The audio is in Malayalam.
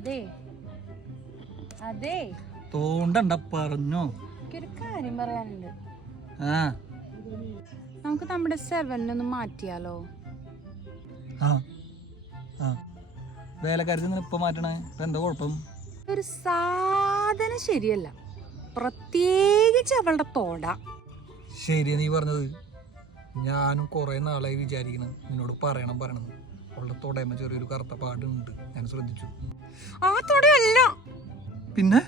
അതെ അതെ തോണ്ടണ്ട പറഞ്ഞോ. ഒരു കാര്യം പറയാനുണ്ട്. ആ നമുക്ക് നമ്മുടെ 7 ഒന്ന് മാറ്റിയാലോ? ആ ആ വേലക്കാരത്തിൽ നിന്ന് ഇപ്പൊ മാറ്റണേ, ഇപ്പൊ എന്താ കുഴപ്പം? ഒരു സാധനം ശരിയല്ല, പ്രത്യേകിച്ച് അവളുടെ തോട. ശരിയാ നീ പറഞ്ഞത്. ഞാനും കുറെ നാളായി വിചാരിക്കണം നിന്നോട് പറയണം. അവളുടെ തൊടയമ്മ ചെറിയൊരു കറുത്ത പാടുണ്ട്, ഞാൻ ശ്രദ്ധിച്ചു. ആ തോടയല്ല. പിന്നെ